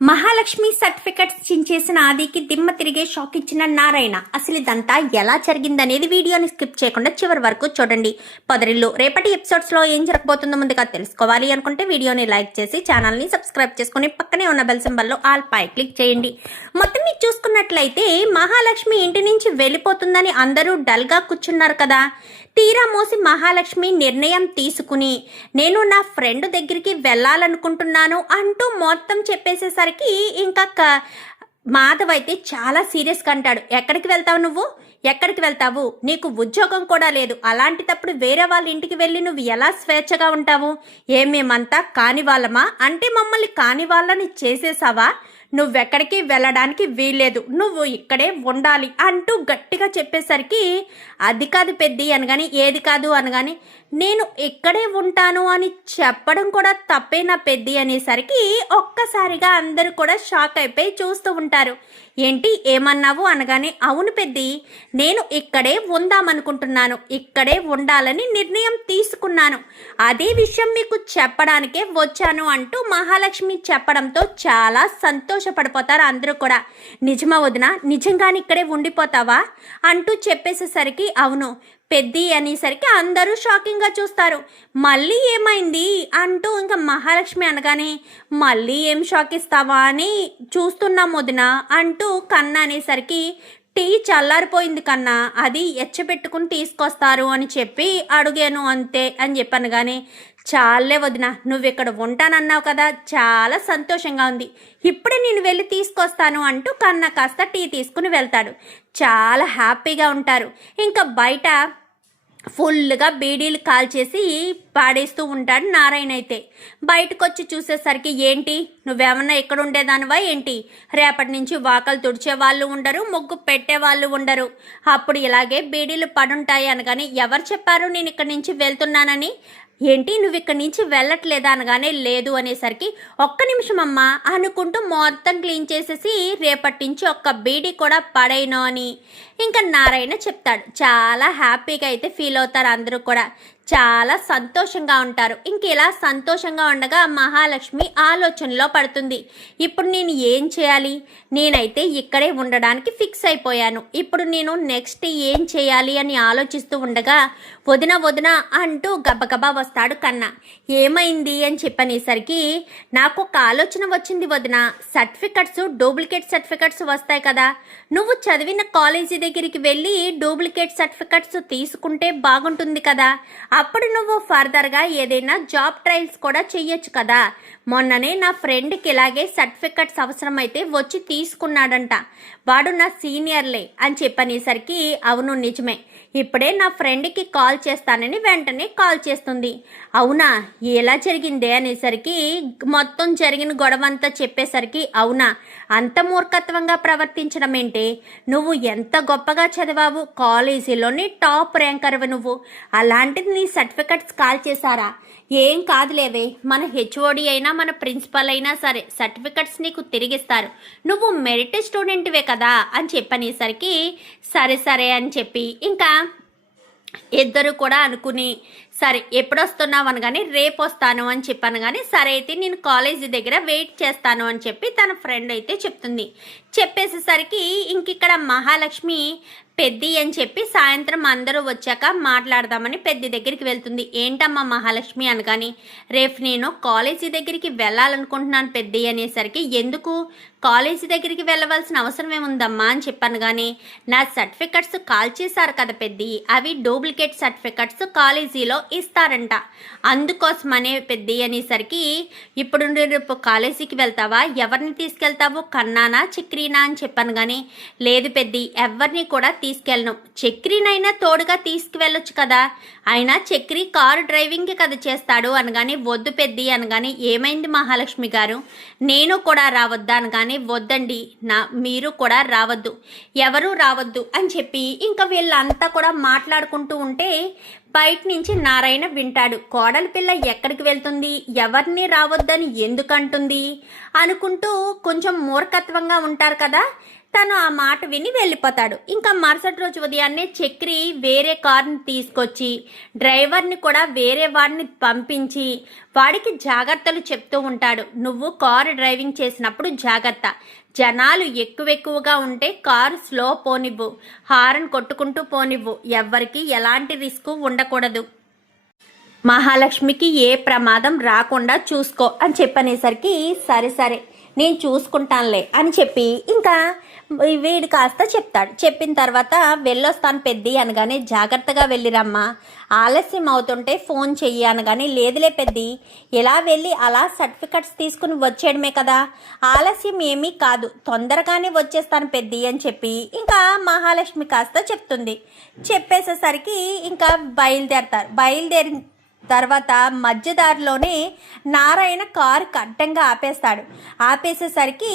Mahalakshmi certificates చించేసిన ఆదికి దిమ్మ తిరిగే shock ఇచ్చిన నారాయణ. అసలు ఇదంతా ఎలా జరిగిందనేది వీడియోని స్కిప్ చేయకుండా చివరి వరకు చూడండి. పొదరిల్లు రేపటి ఎపిసోడ్స్ లో ఏం జరగబోతుందో ముందుగా తెలుసుకోవాలి అనుకుంటే వీడియోని లైక్ చేసి ఛానల్ ని సబ్స్క్రైబ్ చేసుకుని పక్కనే ఉన్న బెల్ సింబల్ లో ఆల్ పై క్లిక్ చేయండి. మొత్తం మీరు చూసుకున్నట్లయితే మహాలక్ష్మి ఇంటి నుంచి వెళ్ళిపోతుందని అందరూ డల్ గా కూర్చున్నారు కదా. తీరా మోసి మహాలక్ష్మి నిర్ణయం తీసుకుని నేను నా ఫ్రెండ్ దగ్గరికి వెళ్ళాలనుకుంటున్నాను అంటూ మొత్తం చెప్పేసేసరికి ఇంకా మాధవ్ అయితే చాలా సీరియస్గా అంటాడు. ఎక్కడికి వెళ్తావు నువ్వు? ఎక్కడికి వెళ్తావు? నీకు ఉద్యోగం కూడా లేదు. అలాంటిటప్పుడు వేరే వాళ్ళ ఇంటికి వెళ్ళి నువ్వు ఎలా స్వేచ్ఛగా ఉంటావు? మేమంతా కాని వాళ్ళమా? అంటే మమ్మల్ని కాని వాళ్ళని చేసేసావా? నువ్వెక్కడికి వెళ్ళడానికి వీల్లేదు, నువ్వు ఇక్కడే ఉండాలి అంటూ గట్టిగా చెప్పేసరికి అది కాదు పెద్ది అనగాని, ఏది కాదు అనగాని, నేను ఇక్కడే ఉంటాను అని చెప్పడం కూడా తప్పేనా పెద్ది అనేసరికి ఒక్కసారిగా అందరూ కూడా షాక్ అయిపోయి చూస్తూ ఉంటారు. ఏంటి ఏమన్నావు అనగానే, అవును పెద్ది, నేను ఇక్కడే ఉందామనుకుంటున్నాను, ఇక్కడే ఉండాలని నిర్ణయం తీసుకున్నాను, అదే విషయం మీకు చెప్పడానికే వచ్చాను అంటూ మహాలక్ష్మి చెప్పడంతో చాలా సంతోషపడిపోతారు అందరూ కూడా. నిజమా వదిన, నిజంగానే ఇక్కడే ఉండిపోతావా అంటూ చెప్పేసేసరికి అవును పెద్ది అనేసరికి అందరూ షాకింగ్గా చూస్తారు. మళ్ళీ ఏమైంది అంటూ ఇంకా మహాలక్ష్మి అనగానే, మళ్ళీ ఏం షాక్ ఇస్తావా అని చూస్తున్నాం వదిన అంటూ కన్నా అనేసరికి, టీ చల్లారిపోయింది కన్నా, అది ఎచ్చబెట్టుకుని తీసుకొస్తారు అని చెప్పి అడిగాను అంతే అని చెప్పాను. కానీ చాలే వదిన, నువ్వు ఇక్కడ ఉంటానన్నావు కదా, చాలా సంతోషంగా ఉంది, ఇప్పుడే నేను వెళ్ళి తీసుకొస్తాను అంటూ కన్నా కాస్త టీ తీసుకుని వెళ్తాడు. చాలా హ్యాపీగా ఉంటారు. ఇంకా బయట ఫుల్గా బీడీలు కాల్చేసి పాడేస్తూ ఉంటాడు నారాయణ. అయితే బయటకు వచ్చి చూసేసరికి, ఏంటి నువ్వేమన్నా ఇక్కడ ఉండేదానివా ఏంటి? రేపటి నుంచి వాకలు తుడిచే వాళ్ళు ఉండరు, ముగ్గు పెట్టే వాళ్ళు ఉండరు, అప్పుడు ఇలాగే బీడీలు పడుంటాయి అనగాని, ఎవరు చెప్పారు నేను ఇక్కడి నుంచి వెళ్తున్నానని? ఏంటి నువ్వు ఇక్కడి నుంచి వెళ్ళట్లేదా అనగానే, లేదు అనేసరికి, ఒక్క నిమిషం అమ్మా అనుకుంటూ మొత్తం క్లీన్ చేసేసి రేపటి నుంచి ఒక్క బీడీ కూడా పడైనో అని ఇంకా నారాయణ చెప్తాడు. చాలా హ్యాపీగా అయితే ఫీల్ అవుతారు అందరూ కూడా, చాలా సంతోషంగా ఉంటారు. ఇంక ఇలా సంతోషంగా ఉండగా మహాలక్ష్మి ఆలోచనలో పడుతుంది. ఇప్పుడు నేను ఏం చేయాలి? నేనైతే ఇక్కడే ఉండడానికి ఫిక్స్ అయిపోయాను, ఇప్పుడు నేను నెక్స్ట్ ఏం చేయాలి అని ఆలోచిస్తూ ఉండగా వదిన వదిన అంటూ గబగబా వస్తాడు కన్నా. ఏమైంది అని చెప్పనేసరికి, నాకు ఒక ఆలోచన వచ్చింది వదిన, సర్టిఫికెట్స్ డూప్లికేట్ సర్టిఫికెట్స్ వస్తాయి కదా, నువ్వు చదివిన కాలేజీ దగ్గరికి వెళ్ళి డూప్లికేట్ సర్టిఫికెట్స్ తీసుకుంటే బాగుంటుంది కదా, అప్పుడు నువ్వు ఫర్దర్గా ఏదైనా జాబ్ ట్రయల్స్ కూడా చెయ్యొచ్చు కదా. మొన్ననే నా ఫ్రెండ్కి ఇలాగే సర్టిఫికెట్స్ అవసరమైతే వచ్చి తీసుకున్నాడంట, వాడు నా సీనియర్లే అని చెప్పనేసరికి, అవును నిజమే, ఇప్పుడే నా ఫ్రెండ్కి కాల్ చేస్తానని వెంటనే కాల్ చేస్తుంది. అవునా, ఎలా జరిగిందే అనేసరికి మొత్తం జరిగిన గొడవంతా చెప్పేసరికి, అవునా, అంత మూర్ఖత్వంగా ప్రవర్తించడం ఏంటి? నువ్వు ఎంత గొప్పగా చదివావు, కాలేజీలోని టాప్ ర్యాంకర్వి నువ్వు, అలాంటిది నీ సర్టిఫికెట్స్ కాల్ చేశారా? ఏం కాదులేవే, మన హెచ్ఓడి అయినా మన ప్రిన్సిపల్ అయినా సరే సర్టిఫికెట్స్ నీకు తిరిగిస్తారు, నువ్వు మెరిట్ స్టూడెంట్వే కదా అని చెప్పనేసరికి, సరే సరే అని చెప్పి ఇంకా ఇద్దరు కూడా అనుకుని, సరే ఎప్పుడు వస్తున్నావు అనగానే, రేపు వస్తాను అని చెప్పాను. కానీ సరే అయితే నేను కాలేజీ దగ్గర వెయిట్ చేస్తాను అని చెప్పి తన ఫ్రెండ్ అయితే చెప్తుంది. చెప్పేసేసరికి ఇంకిక్కడ మహాలక్ష్మి పెద్ది అని చెప్పి సాయంత్రం అందరూ వచ్చాక మాట్లాడదామని పెద్ది దగ్గరికి వెళ్తుంది. ఏంటమ్మా మహాలక్ష్మి అనగాని, రేపు నేను కాలేజీ దగ్గరికి వెళ్ళాలనుకుంటున్నాను పెద్ది అనేసరికి, ఎందుకు కాలేజీ దగ్గరికి వెళ్ళవలసిన అవసరం ఏముందమ్మా అని చెప్పాను. కానీ నా సర్టిఫికెట్స్ కాల్ చేశారు కదా పెద్ది, అవి డూప్లికేట్ సర్టిఫికెట్స్ కాలేజీలో ఇస్తారంట, అందుకోసమనే పెద్ది అనేసరికి, ఇప్పుడు రేపు కాలేజీకి వెళ్తావా, ఎవరిని తీసుకెళ్తావు, కన్నానా చక్రీనా అని చెప్పాను. కానీ లేదు పెద్ది, ఎవరిని కూడా తీసుకెళ్ళను, చక్రీనైనా తోడుగా తీసుకువెళ్ళొచ్చు కదా, అయినా చక్రీ కారు డ్రైవింగ్కి కదా చేస్తాడు అనగానే, వద్దు పెద్ది అనగానే, ఏమైంది మహాలక్ష్మి గారు, నేను కూడా రావద్దా అనగానే, వద్దండి, మీరు కూడా రావద్దు, ఎవరూ రావద్దు అని చెప్పి ఇంకా వీళ్ళంతా కూడా మాట్లాడుకుంటూ ఉంటే బయట నుంచి నారాయణ వింటాడు. కోడలి పిల్ల ఎక్కడికి వెళ్తుంది, ఎవరిని రావద్దని ఎందుకంటుంది అనుకుంటూ కొంచెం మూర్ఖత్వంగా ఉంటారు కదా. తను ఆ మాట విని వెళ్ళిపోతాడు. ఇంకా మరుసటి రోజు ఉదయాన్నే చక్రి వేరే కార్ని తీసుకొచ్చి డ్రైవర్ని కూడా వేరే వాడిని పంపించి వాడికి జాగ్రత్తలు చెప్తూ ఉంటాడు. నువ్వు కారు డ్రైవింగ్ చేసినప్పుడు జాగ్రత్త, జనాలు ఎక్కువగా ఉంటే కారు స్లో పోనివ్వు, హారన్ కొట్టుకుంటూ పోనివ్వు, ఎవ్వరికి ఎలాంటి రిస్క్ ఉండకూడదు, మహాలక్ష్మికి ఏ ప్రమాదం రాకుండా చూసుకో అని చెప్పనేసరికి సరే సరే నేను చూసుకుంటానులే అని చెప్పి ఇంకా వీడు కాస్త చెప్తాడు. చెప్పిన తర్వాత వెళ్ళొస్తాను పెద్ది అనగానే జాగ్రత్తగా వెళ్ళిరమ్మా, ఆలస్యం అవుతుంటే ఫోన్ చెయ్యి అనగానే లేదులే పెద్ది, ఎలా వెళ్ళి అలా సర్టిఫికెట్స్ తీసుకుని వచ్చేయడమే కదా, ఆలస్యం ఏమీ కాదు, తొందరగానే వచ్చేస్తాను పెద్ది అని చెప్పి ఇంకా మహాలక్ష్మి కాస్త చెప్తుంది. చెప్పేసేసరికి ఇంకా బయలుదేరిన తర్వాత మధ్యదారిలోనే నారాయణ కారు అడ్డంగా ఆపేసేసరికి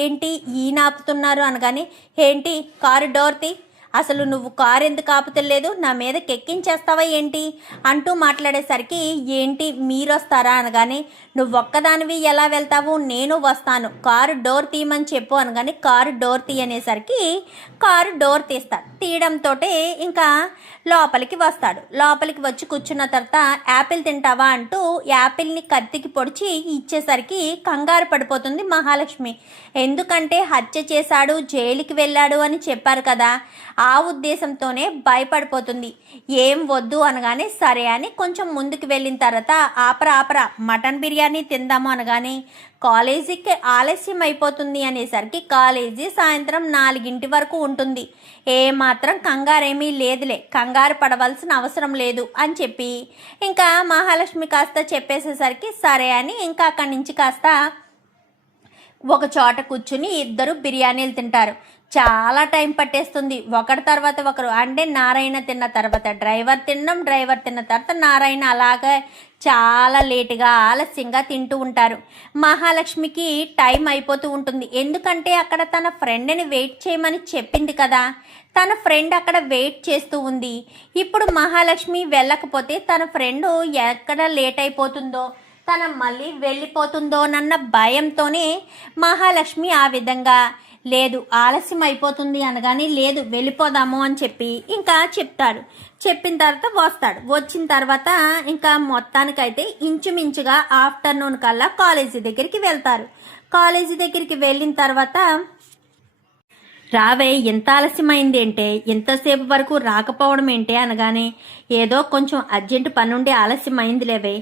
ఏంటి ఈయన ఆపుతున్నారు అనగానే ఏంటి కారు డోర్ తీ, అసలు నువ్వు కారు ఎందుకు ఆపుతలేదు, నా మీదకి ఎక్కించేస్తావా ఏంటి అంటూ మాట్లాడేసరికి ఏంటి మీరు వస్తారా అనగానే నువ్వు ఒక్కదానివి ఎలా వెళ్తావు, నేను వస్తాను, కారు డోర్ తీయమని చెప్పు అనగానే కారు డోర్ తీయనేసరికి కారు డోర్ తీయడంతో ఇంకా లోపలికి వస్తాడు. లోపలికి వచ్చి కూర్చున్న తర్వాత యాపిల్ తింటావా అంటూ యాపిల్ని కత్తికి పొడిచి ఇచ్చేసరికి కంగారు పడిపోతుంది మహాలక్ష్మి. ఎందుకంటే హత్య చేశాడు, జైలుకి వెళ్ళాడు అని చెప్పారు కదా, ఆ ఉద్దేశంతోనే భయపడిపోతుంది. ఏం వద్దు అనగానే సరే అని కొంచెం ముందుకు వెళ్ళిన తర్వాత ఆపరా మటన్ బిర్యానీ తిందాము అనగానే కాలేజీకి ఆలస్యం అయిపోతుంది అనేసరికి కాలేజీ సాయంత్రం 4 వరకు ఉంటుంది, ఏమాత్రం కంగారేమీ లేదులే, కంగారు పడవలసిన అవసరం లేదు అని చెప్పి ఇంకా మహాలక్ష్మి కాస్త చెప్పేసేసరికి సరే అని ఇంకా అక్కడి నుంచి కాస్త ఒక చోట కూర్చుని ఇద్దరు బిర్యానీలు తింటారు. చాలా టైం పట్టేస్తుంది, ఒకరి తర్వాత ఒకరు. అంటే నారాయణ తిన్న తర్వాత డ్రైవర్ తిన్న తర్వాత నారాయణ అలాగే చాలా లేటుగా ఆలస్యంగా తింటూ ఉంటారు. మహాలక్ష్మికి టైం అయిపోతూ ఉంటుంది. ఎందుకంటే అక్కడ తన ఫ్రెండ్ని వెయిట్ చేయమని చెప్పింది కదా, తన ఫ్రెండ్ అక్కడ వెయిట్ చేస్తూ ఉంది. ఇప్పుడు మహాలక్ష్మి వెళ్ళకపోతే తన ఫ్రెండ్ ఎక్కడ లేట్ అయిపోతుందో, తన మళ్ళీ వెళ్ళిపోతుందోనన్న భయంతోనే మహాలక్ష్మి ఆ విధంగా లేదు ఆలస్యం అయిపోతుంది అనగానే లేదు వెళ్ళిపోదాము అని చెప్పి ఇంకా చెప్తాడు. చెప్పిన తర్వాత వచ్చిన తర్వాత ఇంకా మొత్తానికైతే ఇంచుమించుగా ఆఫ్టర్నూన్ కల్లా కాలేజీ దగ్గరికి వెళ్తారు. కాలేజీ దగ్గరికి వెళ్ళిన తర్వాత రావే ఎంత ఆలస్యమైంది అంటే, ఎంతసేపు వరకు రాకపోవడం ఏంటి అనగానే ఏదో కొంచెం అర్జెంటు పనుండి ఆలస్యం అయింది లేవే,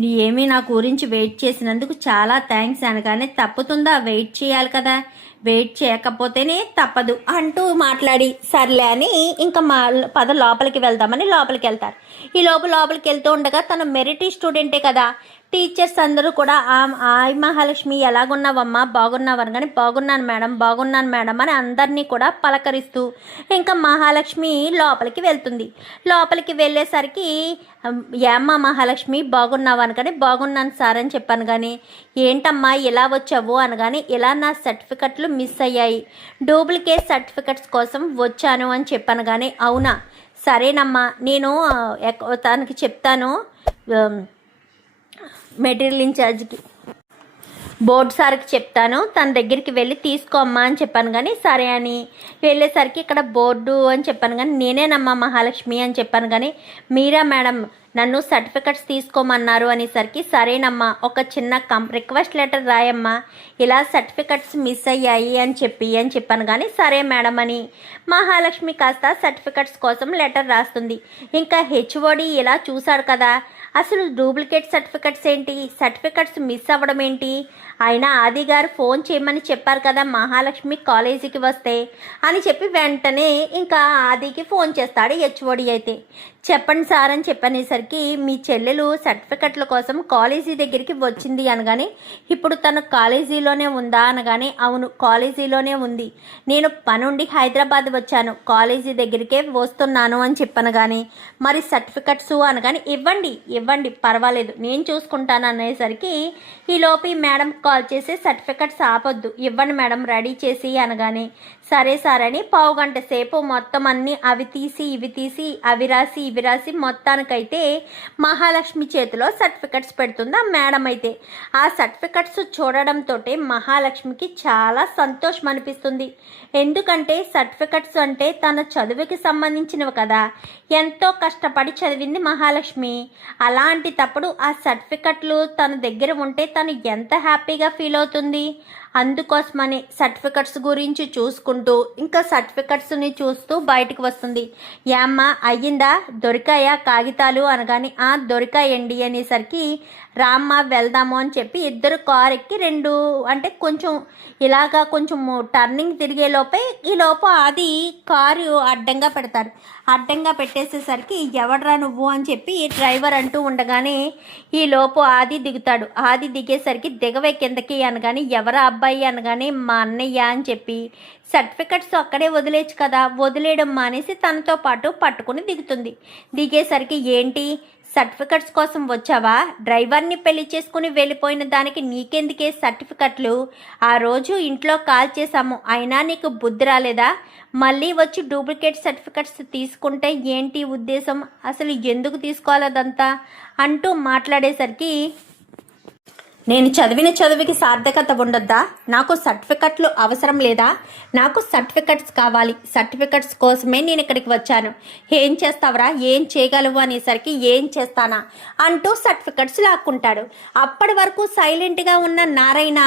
నీ ఏమీ నా గురించి వెయిట్ చేసినందుకు చాలా థ్యాంక్స్ అనగానే తప్పుతుందా, వెయిట్ చేయాలి కదా, వెయిట్ చేయకపోతేనే తప్పదు అంటూ మాట్లాడి సర్లే అని ఇంకా పద లోపలికి వెళ్దామని లోపలికి వెళ్తారు. ఈ లోపలికి వెళ్తూ ఉండగా తను మెరిటీ స్టూడెంటే కదా, టీచర్స్ అందరూ కూడా ఆయ్ మహాలక్ష్మి ఎలాగున్నావమ్మా, బాగున్నావు అనగానే బాగున్నాను మేడం అని అందరినీ కూడా పలకరిస్తూ ఇంకా మహాలక్ష్మి లోపలికి వెళ్తుంది. లోపలికి వెళ్ళేసరికి ఏమ్మా మహాలక్ష్మి బాగున్నావు అనగానే బాగున్నాను సార్ అని చెప్పాను. కానీ ఏంటమ్మా ఇలా వచ్చావు అనగానే ఇలా నా సర్టిఫికెట్లు మిస్ అయ్యాయి, డూప్లికేట్ సర్టిఫికెట్స్ కోసం వచ్చాను అని చెప్పాను. కానీ అవునా, సరేనమ్మా నేను తనకి చెప్తాను, మెటీరియల్ ఇన్ఛార్జ్కి బోర్డు సార్కి చెప్తాను, తన దగ్గరికి వెళ్ళి తీసుకోమ్మా అని చెప్పాను. కానీ సరే అని వెళ్ళేసరికి ఇక్కడ బోర్డు అని చెప్పాను. కానీ నేనేనమ్మా మహాలక్ష్మి అని చెప్పాను. కానీ మీరా మేడం నన్ను సర్టిఫికెట్స్ తీసుకోమన్నారు అనేసరికి సరేనమ్మా ఒక చిన్న రిక్వెస్ట్ లెటర్ రాయమ్మా, ఇలా సర్టిఫికెట్స్ మిస్ అయ్యాయి అని చెప్పాను. కానీ సరే మేడం అని మహాలక్ష్మి కాస్త సర్టిఫికెట్స్ కోసం లెటర్ రాస్తుంది. ఇంకా హెచ్ఓడి ఇలా చూశాడు కదా, అసలు డూప్లికేట్ సర్టిఫికెట్స్ ఏంటి, సర్టిఫికెట్స్ మిస్ అవ్వడం ఏంటి, అయినా ఆది గారు ఫోన్ చేయమని చెప్పారు కదా మహాలక్ష్మి కాలేజీకి వస్తే అని చెప్పి వెంటనే ఇంకా ఆదికి ఫోన్ చేస్తాడు హెచ్ఓడి. అయితే చెప్పండి సార్ అని చెప్పనేసరికి మీ చెల్లెలు సర్టిఫికెట్ల కోసం కాలేజీ దగ్గరికి వచ్చింది అనగానే ఇప్పుడు తను కాలేజీలోనే ఉందా అనగానే అవును కాలేజీలోనే ఉంది, నేను పనుండి హైదరాబాద్ వచ్చాను, కాలేజీ దగ్గరికే వస్తున్నాను అని చెప్పాను. కానీ మరి సర్టిఫికెట్స్ అనగానే ఇవ్వండి పర్వాలేదు నేను చూసుకుంటాను అనేసరికి ఈలోపు మేడం కాల్ చేసి సర్టిఫికెట్స్ ఆపొద్దు, ఇవ్వండి మేడం రెడీ చేసి అనగానే సరే సార్ అని పావుగంట సేపు మొత్తం అన్నీ అవి తీసి అవి రాసి ఇవి రాసి మొత్తానికైతే మహాలక్ష్మి చేతిలో సర్టిఫికెట్స్ పెడుతుంది ఆ మేడం. అయితే ఆ సర్టిఫికెట్స్ చూడడంతో మహాలక్ష్మికి చాలా సంతోషం అనిపిస్తుంది. ఎందుకంటే సర్టిఫికెట్స్ అంటే తన చదువుకి సంబంధించినవి కదా, ఎంతో కష్టపడి చదివింది మహాలక్ష్మి. అలాంటి తప్పుడు ఆ సర్టిఫికెట్లు తన దగ్గర ఉంటే తను ఎంత హ్యాపీగా ఫీల్ అవుతుంది. అందుకోసమని సర్టిఫికెట్స్ గురించి చూసుకుంటూ ఇంకా సర్టిఫికెట్స్ని చూస్తూ బయటకు వస్తుంది. యామ్మ అయ్యిందా, దొరికాయా కాగితాలు అనగాని దొరికాయండి అనేసరికి రామ్మ వెళ్దాము అని చెప్పి ఇద్దరు కారు ఎక్కి అంటే కొంచెం ఇలాగా కొంచెం టర్నింగ్ తిరిగే లోపే ఈలోపు అది కారు అడ్డంగా పెడతారు. అడ్డంగా పెట్టేసేసరికి ఎవడ్రా నువ్వు అని చెప్పి డ్రైవర్ అంటూ ఉండగానే ఈలోపు ఆది దిగుతాడు. ఆది దిగేసరికి దిగవే కిందకి అనగానే ఎవరా అబ్బాయి అనగానే మా అన్నయ్య అని చెప్పి సర్టిఫికెట్స్ అక్కడే వదిలేచ్చు కదా, వదిలేయడం మానేసి తనతో పాటు పట్టుకుని దిగుతుంది. దిగేసరికి ఏంటి సర్టిఫికెట్స్ కోసం వచ్చావా, డ్రైవర్ని పెళ్లి చేసుకుని వెళ్ళిపోయిన దానికి నీకెందుకే సర్టిఫికెట్లు, ఆ రోజు ఇంట్లో కాల్ చేశాము అయినా నీకు బుద్ధి రాలేదా, మళ్ళీ వచ్చి డూప్లికేట్ సర్టిఫికెట్స్ తీసుకుంటే ఏంటి ఉద్దేశం, అసలు ఎందుకు తీసుకోవాలదంతా అంటూ మాట్లాడేసరికి నేను చదివిన చదువుకి సార్థకత ఉండొద్దా, నాకు సర్టిఫికెట్లు అవసరం లేదా, నాకు సర్టిఫికెట్స్ కావాలి, సర్టిఫికెట్స్ కోసమే నేను ఇక్కడికి వచ్చాను, ఏం చేస్తావరా, ఏం చేయగలవు అనేసరికి ఏం చేస్తానా అంటూ సర్టిఫికెట్స్ లాక్కుంటాడు. అప్పటి వరకు సైలెంట్గా ఉన్న నారాయణ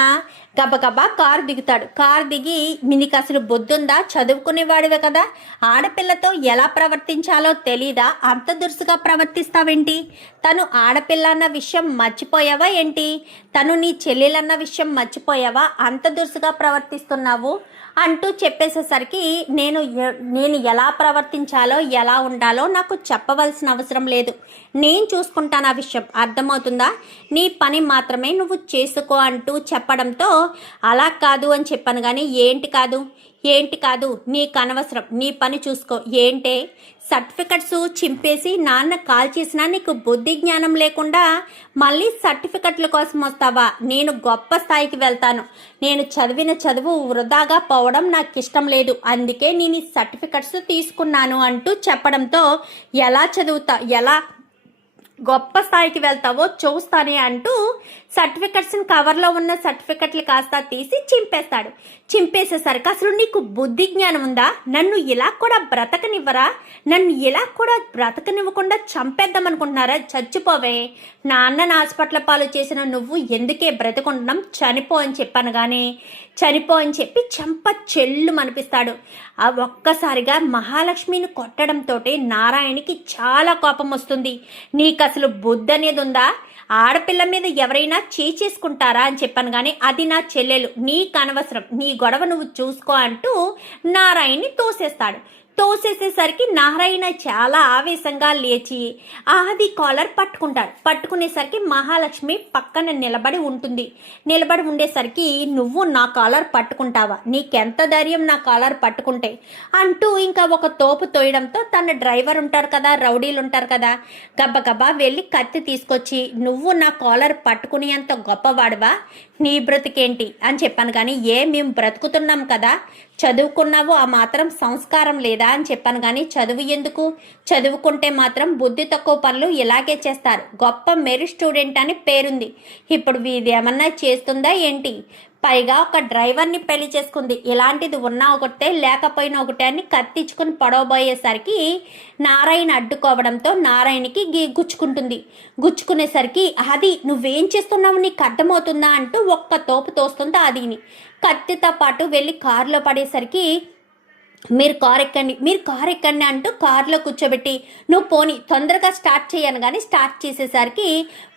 గబగబా కారు దిగుతాడు. కారు దిగి నీకు అసలు బుద్ధుందా, చదువుకునేవాడివే కదా, ఆడపిల్లతో ఎలా ప్రవర్తించాలో తెలీదా, అంత దురుసుగా ప్రవర్తిస్తావేంటి, తను ఆడపిల్ల అన్న విషయం మర్చిపోయావా ఏంటి, తను నీ చెల్లెలన్న విషయం మర్చిపోయావా, అంత దురుసుగా ప్రవర్తిస్తున్నావు అంటూ చెప్పేసేసరికి నేను ఎలా ప్రవర్తించాలో ఎలా ఉండాలో నాకు చెప్పవలసిన అవసరం లేదు, నేను చూసుకుంటాను ఆ విషయం, అర్థమవుతుందా, నీ పని మాత్రమే నువ్వు చేసుకో అంటూ చెప్పడంతో అలా కాదు అని చెప్పాను. కానీ ఏంటి కాదు నీకు అనవసరం, నీ పని చూసుకో, ఏంటే సర్టిఫికెట్స్ చింపేసి నాన్న కాల్ చేసినా నీకు బుద్ధి జ్ఞానం లేకుండా మళ్ళీ సర్టిఫికెట్ల కోసం వస్తావా, నేను గొప్ప స్థాయికి వెళ్తాను, నేను చదివిన చదువు వృధాగా పోవడం నాకు ఇష్టం లేదు, అందుకే నేను ఈ సర్టిఫికెట్స్ తీసుకున్నాను అంటూ చెప్పడంతో ఎలా గొప్ప స్థాయికి వెళ్తావో చూస్తానే అంటూ సర్టిఫికెట్స్ని కవర్లో ఉన్న సర్టిఫికెట్లు కాస్త తీసి చింపేస్తాడు. చింపేసేసరికి అసలు నీకు బుద్ధి జ్ఞానం ఉందా, నన్ను ఇలా కూడా బ్రతకనివ్వరా, నన్ను ఇలా కూడా బ్రతకనివ్వకుండా చంపేద్దాం అనుకుంటున్నారా, చచ్చిపోవే, నాన్నని హాస్పిటల్ పాలు చేసిన నువ్వు ఎందుకే బ్రతకుండడం, చనిపో అని చెప్పాను. కానీ చనిపో అని చెప్పి చెంప చెల్లు అనిపిస్తాడు. ఆ ఒక్కసారిగా మహాలక్ష్మిని కొట్టడంతో నారాయణకి చాలా కోపం వస్తుంది. నీకు అసలు బుద్ధి అనేది ఉందా, ఆడపిల్ల మీద ఎవరైనా చేసుకుంటారా అని చెప్పాను. కానీ అది నా చెల్లెలు, నీకు అనవసరం, నీ గొడవ నువ్వు చూసుకో అంటూ నారాయణ్ని తోసేస్తాడు. తోసేసేసరికి నారాయణ చాలా ఆవేశంగా లేచి ఆది కాలర్ పట్టుకుంటాడు. పట్టుకునేసరికి మహాలక్ష్మి పక్కన నిలబడి ఉంటుంది. నిలబడి ఉండేసరికి నువ్వు నా కాలర్ పట్టుకుంటావా, నీకెంత ధైర్యం నా కాలర్ పట్టుకుంటే అంటూ ఇంకా ఒక తోపు తోయడంతో తన డ్రైవర్ ఉంటారు కదా, రౌడీలు ఉంటారు కదా, గబ్బగబ్బా వెళ్ళి కత్తి తీసుకొచ్చి నువ్వు నా కాలర్ పట్టుకుని అంత గొప్పవాడువా, నీ బ్రతికేంటి అని చెప్పాను. కానీ మేము బ్రతుకుతున్నాం కదా, చదువుకున్నావు, ఆ మాత్రం సంస్కారం లేదా అని చెప్పాను. కానీ చదువు ఎందుకు, చదువుకుంటే మాత్రం బుద్ధి తక్కువ పనులు ఇలాగే చేస్తారు, గొప్ప మెరిట్ స్టూడెంట్ అని పేరుంది, ఇప్పుడు ఇది ఏమన్నా చేస్తుందా ఏంటి, పైగా ఒక డ్రైవర్ని పెళ్లి చేసుకుంది, ఇలాంటిది ఉన్నా ఒకటే లేకపోయినా ఒకటే అని కత్తించుకుని పడవబోయేసరికి నారాయణ అడ్డుకోవడంతో నారాయణకి గుచ్చుకుంటుంది. గుచ్చుకునేసరికి అది నువ్వేం చేస్తున్నావు నీకు అర్థమవుతుందా అంటూ ఒక్క తోపు తోస్తుంది ఆదిని. కత్తితో పాటు వెళ్ళి కారులో పడేసరికి మీరు కారు ఎక్కండి అంటూ కారులో కూర్చోబెట్టి నువ్వు పోని తొందరగా స్టార్ట్ చేయను. కానీ స్టార్ట్ చేసేసరికి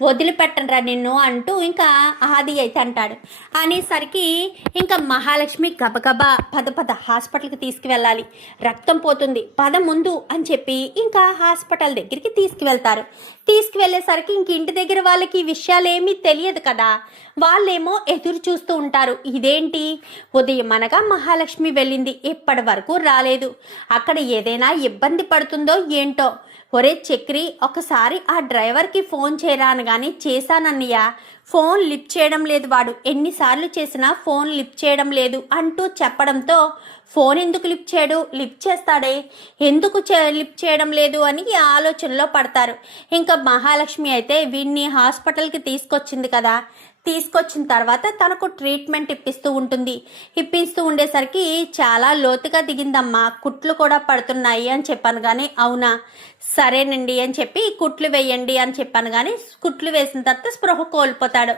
వదిలిపెట్టనరా నిన్ను అంటూ ఇంకా ఆది అయితే అంటాడు. అనేసరికి ఇంకా మహాలక్ష్మి గబగబా పద హాస్పిటల్కి తీసుకువెళ్ళాలి, రక్తం పోతుంది, పద ముందు అని చెప్పి ఇంకా హాస్పిటల్ దగ్గరికి తీసుకువెళ్తారు. తీసుకువెళ్ళేసరికి ఇంక ఇంటి దగ్గర వాళ్ళకి ఈ విషయాలు ఏమీ తెలియదు కదా, వాళ్ళేమో ఎదురు చూస్తూ ఉంటారు. ఇదేంటి ఉదయం అనగా మహాలక్ష్మి వెళ్ళింది, ఇప్పటి వరకు రాలేదు, అక్కడ ఏదైనా ఇబ్బంది పడుతుందో ఏంటో, ఒరే చక్రి, ఒకసారి ఆ డ్రైవర్కి ఫోన్ చేయరా అనగానే చేశానన్నయ్య, ఫోన్ లిఫ్ట్ చేయడం లేదు, వాడు ఎన్నిసార్లు చేసినా ఫోన్ లిఫ్ట్ చేయడం లేదు అంటూ చెప్పడంతో ఫోన్ ఎందుకు లిఫ్ట్ చేయడు, లిఫ్ట్ చేస్తాడే, ఎందుకు లిఫ్ట్ చేయడం లేదు అని ఆలోచనలో పడతారు. ఇంకా మహాలక్ష్మి అయితే వీడిని హాస్పిటల్కి తీసుకొచ్చింది కదా, తీసుకొచ్చిన తర్వాత తనకు ట్రీట్మెంట్ ఇప్పిస్తూ ఉండేసరికి చాలా లోతుగా దిగిందమ్మా, కుట్లు కూడా పడుతున్నాయి అని చెప్పాను. కానీ అవునా, సరేనండి అని చెప్పి కుట్లు వేయండి అని చెప్పాను. కానీ కుట్లు వేసిన తర్వాత స్పృహ కోల్పోతాడు.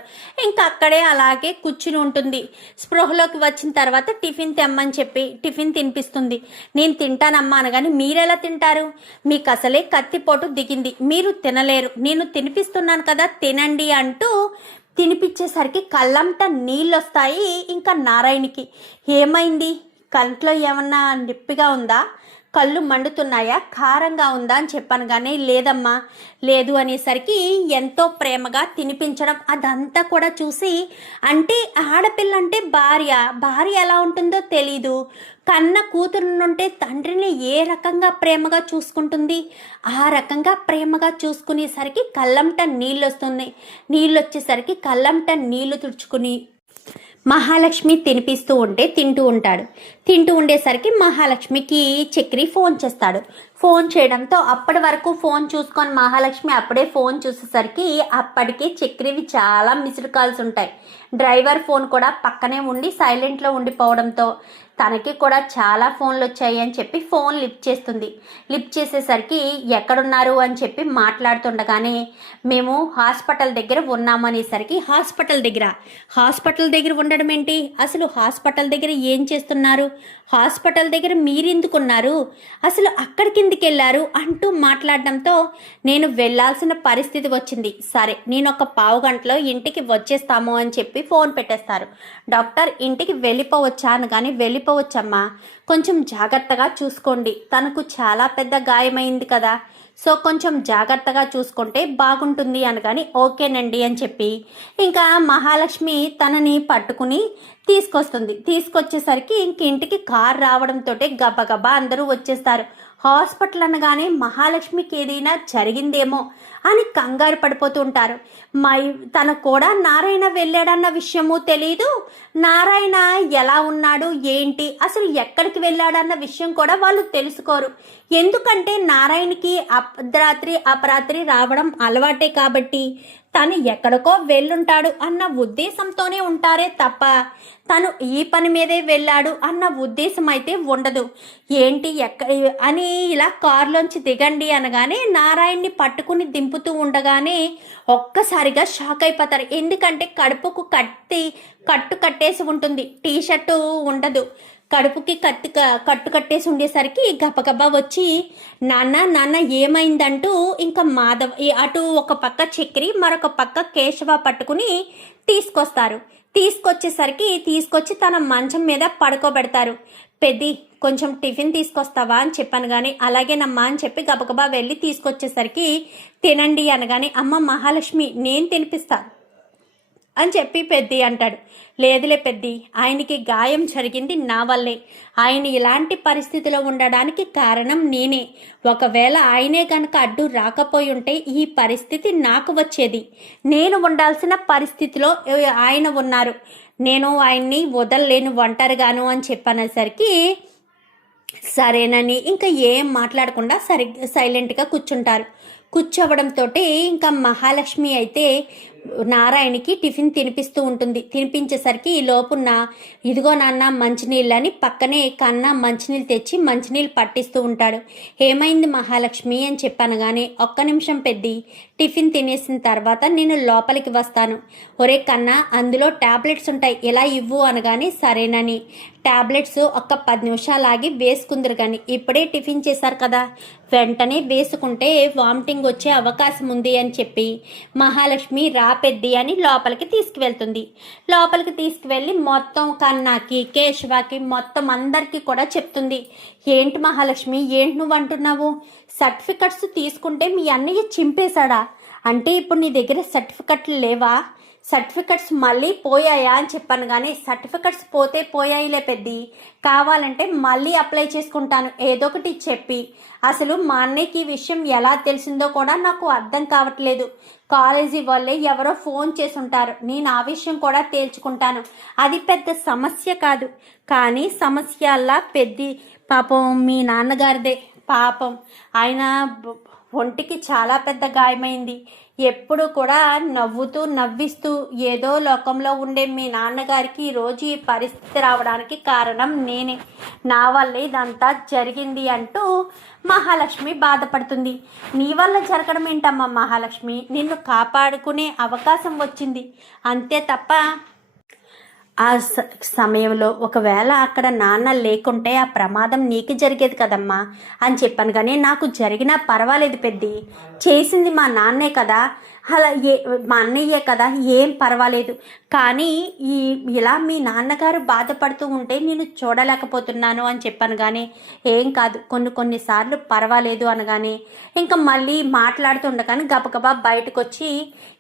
ఇంకా అక్కడే అలాగే కూర్చుని ఉంటుంది. స్పృహలోకి వచ్చిన తర్వాత టిఫిన్ తెమ్మని చెప్పి టిఫిన్ తినిపిస్తుంది. నేను తింటానమ్మా అనగాని మీరెలా తింటారు, మీకు అసలే కత్తిపోటు దిగింది, మీరు తినలేరు, నేను తినిపిస్తున్నాను కదా తినండి అంటూ తినిపించేసరికి కళ్ళంట నీళ్ళు వస్తాయి. ఇంకా నారాయణకి ఏమైంది, కంట్లో ఏమన్నా నొప్పిగా ఉందా, కళ్ళు మండుతున్నాయా, కారంగా ఉందా అని చెప్పాను. కానీ లేదమ్మా, లేదు అనేసరికి ఎంతో ప్రేమగా తినిపించడం అదంతా కూడా చూసి, అంటే ఆడపిల్ల అంటే భార్య ఎలా ఉంటుందో తెలీదు, కన్న కూతురునుంటే తండ్రిని ఏ రకంగా ప్రేమగా చూసుకుంటుంది, ఆ రకంగా ప్రేమగా చూసుకునేసరికి కళ్ళంట నీళ్ళు వస్తున్నాయి. నీళ్ళు వచ్చేసరికి కళ్ళంట నీళ్లు తుడుచుకుని మహాలక్ష్మి తినిపిస్తూ ఉంటే తింటూ ఉండేసరికి మహాలక్ష్మికి చక్రి ఫోన్ చేస్తాడు. ఫోన్ చేయడంతో అప్పటి వరకు ఫోన్ చూసుకొని మహాలక్ష్మి అప్పుడే ఫోన్ చూసేసరికి అప్పటికే చక్రివి చాలా మిస్డ్ కాల్స్ ఉంటాయి. డ్రైవర్ ఫోన్ కూడా పక్కనే ఉండి సైలెంట్లో ఉండిపోవడంతో తనకి కూడా చాలా ఫోన్లు వచ్చాయి అని చెప్పి ఫోన్ లిఫ్ట్ చేసేసరికి ఎక్కడున్నారు అని చెప్పి మాట్లాడుతుండగానే మేము హాస్పిటల్ దగ్గర ఉన్నామనేసరికి హాస్పిటల్ దగ్గర ఉండడం ఏంటి, అసలు హాస్పిటల్ దగ్గర ఏం చేస్తున్నారు, హాస్పిటల్ దగ్గర మీరెందుకున్నారు, అసలు అక్కడికి ఎందుకు వెళ్ళారు అంటూ మాట్లాడడంతో నేను వెళ్ళాల్సిన పరిస్థితి వచ్చింది, సరే నేను ఒక పావు గంటలో ఇంటికి వచ్చేస్తాము అని చెప్పి ఫోన్ పెట్టేస్తారు. డాక్టర్ ఇంటికి వెళ్ళిపోవచ్చా అనగానే వెళ్ళిపోవచ్చమ్మా, కొంచెం జాగ్రత్తగా చూసుకోండి, తనకు చాలా పెద్ద గాయమైంది కదా, సో కొంచెం జాగ్రత్తగా చూసుకుంటే బాగుంటుంది అనగాని ఓకేనండి అని చెప్పి ఇంకా మహాలక్ష్మి తనని పట్టుకుని తీసుకొచ్చేసరికి ఇంక ఇంటికి కార్ రావడంతో గబగబా అందరూ వచ్చేస్తారు. హాస్పిటల్ అనగానే మహాలక్ష్మికి ఏదైనా జరిగిందేమో అని కంగారు పడిపోతూ ఉంటారు. తను కూడా నారాయణ వెళ్ళాడన్న విషయము తెలీదు, నారాయణ ఎలా ఉన్నాడు ఏంటి అసలు ఎక్కడికి వెళ్ళాడన్న విషయం కూడా వాళ్ళు తెలుసుకోరు. ఎందుకంటే నారాయణకి అపరాత్రి రావడం అలవాటే కాబట్టి తను ఎక్కడికో వెళ్ళుంటాడు అన్న ఉద్దేశంతోనే ఉంటారే తప్ప తను ఈ పని మీదే వెళ్ళాడు అన్న ఉద్దేశం అయితే ఉండదు. ఏంటి అని ఇలా కారులోంచి దిగండి అనగానే నారాయణ్ని పట్టుకుని దింపుతూ ఉండగానే ఒక్కసారిగా షాక్ అయిపోతారు. ఎందుకంటే కడుపుకు కట్టు కట్టేసి ఉంటుంది, టీషర్టు ఉండదు, కడుపుకి కట్టు కట్టేసి ఉండేసరికి గబగబా వచ్చి నాన్న ఏమైందంటూ ఇంకా మాధవ్ అటు ఒక పక్క చక్రి మరొక పక్క కేశవ పట్టుకుని తీసుకొచ్చి తన మంచం మీద పడుకోబెడతారు. పెద్ది కొంచెం టిఫిన్ తీసుకొస్తావా అని చెప్పాను. కానీ అలాగేనమ్మా అని చెప్పి గబగబా వెళ్ళి తీసుకొచ్చేసరికి తినండి అనగానే అమ్మ మహాలక్ష్మి నేను తినిపిస్తాను అని చెప్పి పెద్ది అంటాడు. లేదులే పెద్ది, ఆయనకి గాయం జరిగింది నా వల్లే, ఆయన ఇలాంటి పరిస్థితిలో ఉండడానికి కారణం నేనే, ఒకవేళ ఆయనే కనుక అడ్డు రాకపోయి ఉంటే ఈ పరిస్థితి నాకు వచ్చేది, నేను ఉండాల్సిన పరిస్థితిలో ఆయన ఉన్నారు, నేను ఆయన్ని వదలలేను ఒంటరిగాను అని చెప్పనేసరికి సరేనని ఇంకా ఏం మాట్లాడకుండా సైలెంట్గా కూర్చోవడంతో ఇంకా మహాలక్ష్మి అయితే నారాయణకి టిఫిన్ తినిపిస్తూ ఉంటుంది. తినిపించేసరికి ఈ లోపున్న ఇదిగో నాన్న మంచినీళ్ళు అని పక్కనే కన్నా మంచినీళ్ళు తెచ్చి మంచినీళ్ళు పట్టిస్తూ ఉంటాడు. ఏమైంది మహాలక్ష్మి అని చెప్పనగానే ఒక్క నిమిషం పెద్ది, టిఫిన్ తినేసిన తర్వాత నేను లోపలికి వస్తాను, ఒరే కన్నా అందులో టాబ్లెట్స్ ఉంటాయి ఎలా ఇవ్వు అనగానే సరేనని టాబ్లెట్స్ ఒక్క 10 నిమిషాలు ఆగి వేసుకుందరు. కానీ ఇప్పుడే టిఫిన్ చేశారు కదా, వెంటనే వేసుకుంటే వామిటింగ్ వచ్చే అవకాశం ఉంది అని చెప్పి మహాలక్ష్మి రాపెద్ది అని లోపలికి తీసుకువెళ్ళి మొత్తం కన్నాకి కేశవాకి మొత్తం అందరికీ కూడా చెప్తుంది. ఏంటి మహాలక్ష్మి, ఏంటి నువ్వు అంటున్నావు, సర్టిఫికెట్స్ తీసుకుంటే మీ అన్నయ్య చింపేశాడా, అంటే ఇప్పుడు నీ దగ్గర సర్టిఫికెట్లు లేవా, సర్టిఫికెట్స్ మళ్ళీ పోయాయా అని చెప్పాను, కానీ సర్టిఫికెట్స్ పోతే పోయాయిలే పెద్ది, కావాలంటే మళ్ళీ అప్లై చేసుకుంటాను ఏదో ఒకటి చెప్పి. అసలు మా అన్నయ్యకి ఈ విషయం ఎలా తెలిసిందో కూడా నాకు అర్థం కావట్లేదు. కాలేజీ వాళ్ళే ఎవరో ఫోన్ చేసి ఉంటారు, నేను ఆ విషయం కూడా తేల్చుకుంటాను. అది పెద్ద సమస్య కాదు, కానీ సమస్య అలా పెద్ద పాపం మీ నాన్నగారిదే. పాపం ఆయన ఒంటికి చాలా పెద్ద గాయమైంది. ఎప్పుడు కూడా నవ్వుతూ నవ్విస్తూ ఏదో లోకంలో ఉండే మీ నాన్నగారికి ఈరోజు ఈ పరిస్థితి రావడానికి కారణం నేనే, నా వల్లే ఇదంతా జరిగింది అంటూ మహాలక్ష్మి బాధపడుతుంది. నీ వల్ల జరగడం ఏంటమ్మా మహాలక్ష్మి, నిన్ను కాపాడుకునే అవకాశం వచ్చింది అంతే తప్ప ఆ సమయంలో ఒకవేళ అక్కడ నాన్న లేకుంటే ఆ ప్రమాదం నీకు జరిగేది కదమ్మా అని చెప్పాను. కానీ నాకు జరిగినా పర్వాలేదు పెద్ది, చేసింది మా నాన్నే కదా, అలా మా అన్నయ్యే కదా, ఏం పర్వాలేదు. కానీ ఇలా మీ నాన్నగారు బాధపడుతూ ఉంటే నేను చూడలేకపోతున్నాను అని చెప్పాను. కానీ ఏం కాదు, కొన్నిసార్లు పర్వాలేదు అనగానే ఇంకా మళ్ళీ మాట్లాడుతుండగానే గబగబా బయటకు వచ్చి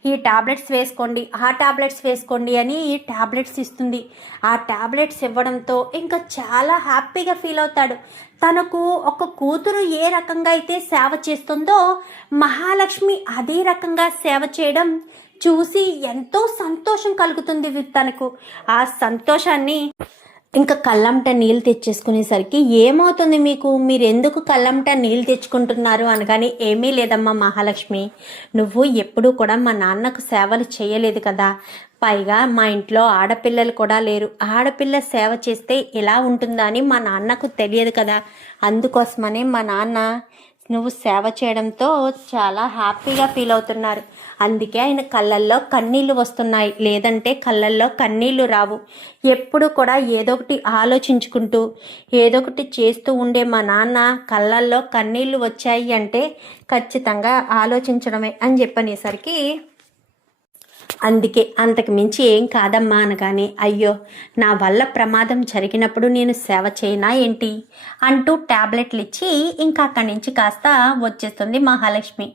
ఈ టాబ్లెట్స్ వేసుకోండి, ఆ టాబ్లెట్స్ వేసుకోండి అని టాబ్లెట్స్ ఇస్తుంది. ఆ టాబ్లెట్స్ ఇవ్వడంతో ఇంకా చాలా హ్యాపీగా ఫీల్ అవుతాడు. తనకు ఒక కూతురు ఏ రకంగా అయితే సేవ చేస్తుందో మహాలక్ష్మి అదే రకంగా సేవ చేయడం చూసి ఎంతో సంతోషం కలుగుతుంది తనకు. ఆ సంతోషాన్ని ఇంకా కళ్ళంట నీళ్ళు తెచ్చేసుకునేసరికి ఏమవుతుంది మీకు, మీరు ఎందుకు కళ్ళంట నీళ్ళు తెచ్చుకుంటున్నారు అనగానే ఏమీ లేదమ్మా మహాలక్ష్మి, నువ్వు ఎప్పుడూ కూడా మా నాన్నకు సేవలు చేయలేదు కదా, పైగా మా ఇంట్లో ఆడపిల్లలు కూడా లేరు, ఆడపిల్ల సేవ చేస్తే ఎలా ఉంటుందా అని మా నాన్నకు తెలియదు కదా, అందుకోసమనే మా నాన్న నువ్వు సేవ చేయడంతో చాలా హ్యాపీగా ఫీల్ అవుతున్నారు, అందుకే ఆయన కళ్ళల్లో కన్నీళ్లు వస్తున్నాయి, లేదంటే కళ్ళల్లో కన్నీళ్లు రావు. ఎప్పుడు కూడా ఏదో ఒకటి ఆలోచించుకుంటూ ఏదో ఒకటి చేస్తూ ఉండే మా నాన్న కళ్ళల్లో కన్నీళ్లు వచ్చాయి అంటే ఖచ్చితంగా ఆలోచించడమే అని చెప్పనేసరికి అందుకే అంతకు మించి ఏం కాదమ్మా అనగానే అయ్యో నా వల్ల ప్రమాదం జరిగినప్పుడు నేను సేవ చేయనా ఏంటి అంటూ ట్యాబ్లెట్లు ఇచ్చి ఇంకా అక్కడి నుంచి కాస్త వచ్చేస్తుంది మహాలక్ష్మి.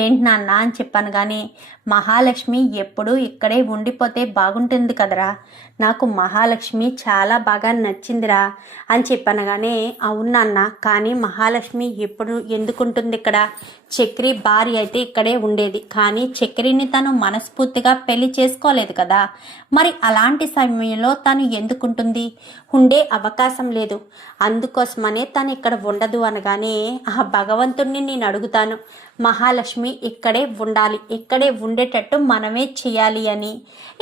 ఏంటి నాన్న అని చెప్పాను. కానీ మహాలక్ష్మి ఎప్పుడూ ఇక్కడే ఉండిపోతే బాగుంటుంది కదరా, నాకు మహాలక్ష్మి చాలా బాగా నచ్చిందిరా అని చెప్పనగానే అవును నాన్న, కానీ మహాలక్ష్మి ఎప్పుడు ఎందుకుంటుంది ఇక్కడ, చక్రి భార్య అయితే ఇక్కడే ఉండేది, కానీ చక్రిని తను మనస్ఫూర్తిగా పెళ్లి చేసుకోలేదు కదా, మరి అలాంటి సమయంలో తను ఎందుకుంటుంది, ఉండే అవకాశం లేదు, అందుకోసమనే తను ఇక్కడ ఉండదు అనగానే ఆ భగవంతుణ్ణి నేను అడుగుతాను, మహాలక్ష్మి ఇక్కడే ఉండాలి, ఇక్కడే ఉండేటట్టు మనమే చేయాలి అని.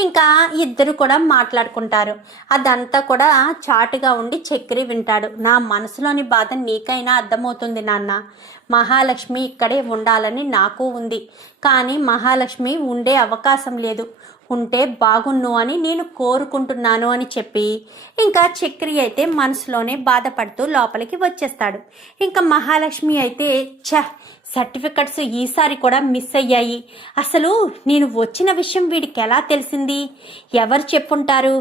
ఇంకా ఇద్దరు కూడా మాట్లాడుకుంటారు. అదంతా కూడా చాటుగా ఉండి చక్రి వింటాడు. నా మనసులోని బాధ నీకైనా అర్థమవుతుంది నాన్న, మహాలక్ష్మి ఇక్కడే ఉండాలని నాకు ఉంది, కానీ మహాలక్ష్మి ఉండే అవకాశం లేదు, ఉంటే బాగున్ను అని నేను కోరుకుంటున్నాను అని చెప్పి ఇంకా చక్రి అయితే మనసులోనే బాధపడుతూ లోపలికి వచ్చేస్తాడు. ఇంకా మహాలక్ష్మి అయితే సర్టిఫికెట్స్ ఈసారి కూడా మిస్ అయ్యాయి, అసలు నేను వచ్చిన విషయం వీడికి ఎలా తెలిసింది, ఎవరు చెప్పుంటారు,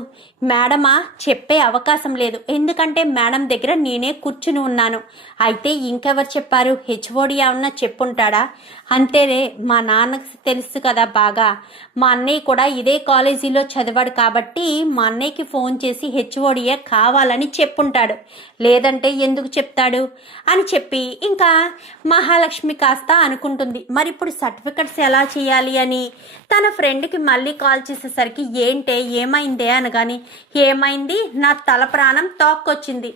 మేడమా చెప్పే అవకాశం లేదు, ఎందుకంటే మేడం దగ్గర నేనే కూర్చుని ఉన్నాను, అయితే ఇంకెవరు చెప్పారు, హెచ్ఓడి ఏమన్నా చెప్పుంటాడా, అంతేనే మా నాన్నకు తెలుసు కదా బాగా, మా అన్నయ్య కూడా ఇదే కాలేజీలో చదివాడు కాబట్టి మా అన్నయ్యకి ఫోన్ చేసి హెచ్ఓడియే కావాలని చెప్పుంటాడు, లేదంటే ఎందుకు చెప్తాడు అని చెప్పి ఇంకా మహాలక్ష్మి కాస్త అనుకుంటుంది. మరి ఇప్పుడు సర్టిఫికెట్స్ ఎలా చేయాలి అని తన ఫ్రెండ్కి మళ్ళీ కాల్ చేసేసరికి ఏంటే ఏమైందే అనగాని ఏమైంది, నా తల ప్రాణం తోక్కొచ్చింది,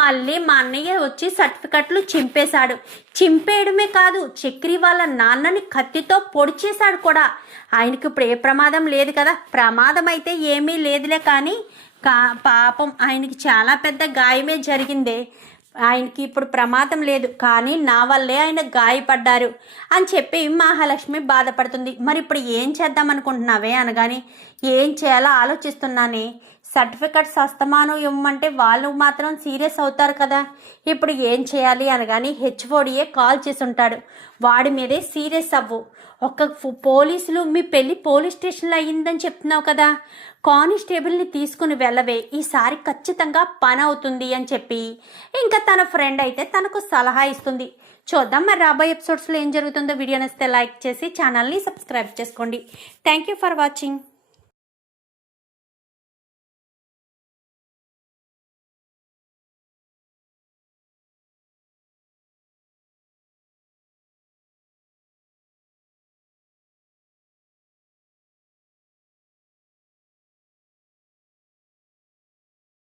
మళ్ళీ మా అన్నయ్య వచ్చి సర్టిఫికెట్లు చింపేశాడు, చింపేయడమే కాదు చక్రి వాళ్ళ నాన్నని కత్తితో పొడిచేశాడు కూడా, ఆయనకి ఇప్పుడు ఏ ప్రమాదం లేదు కదా, ప్రమాదం అయితే ఏమీ లేదులే, కానీ పాపం ఆయనకి చాలా పెద్ద గాయమే జరిగిందే, ఆయనకి ఇప్పుడు ప్రమాదం లేదు, కానీ నా వల్లే ఆయన గాయపడ్డారు అని చెప్పి మహాలక్ష్మి బాధపడుతుంది. మరి ఇప్పుడు ఏం చేద్దాం అనుకుంటున్నావే అనగాని ఏం చేయాలో ఆలోచిస్తున్నానే, సర్టిఫికెట్స్ అస్తమానం ఇవ్వమంటే వాళ్ళు మాత్రం సీరియస్ అవుతారు కదా, ఇప్పుడు ఏం చేయాలి అనగాని హెచ్ఓడియే కాల్ చేసి ఉంటాడు, వాడి మీదే సీరియస్ అవ్వు, ఒక పోలీసులు మీ పెళ్ళి పోలీస్ స్టేషన్లో అయ్యిందని చెప్తున్నావు కదా, కానిస్టేబుల్ని తీసుకుని వెళ్ళవే, ఈసారి ఖచ్చితంగా పని అవుతుంది అని చెప్పి ఇంకా తన ఫ్రెండ్ అయితే తనకు సలహా ఇస్తుంది. చూద్దాం మరి రాబోయే ఎపిసోడ్స్లో ఏం జరుగుతుందో. వీడియో నచ్చితే లైక్ చేసి ఛానల్ని సబ్స్క్రైబ్ చేసుకోండి. Thank you for watching.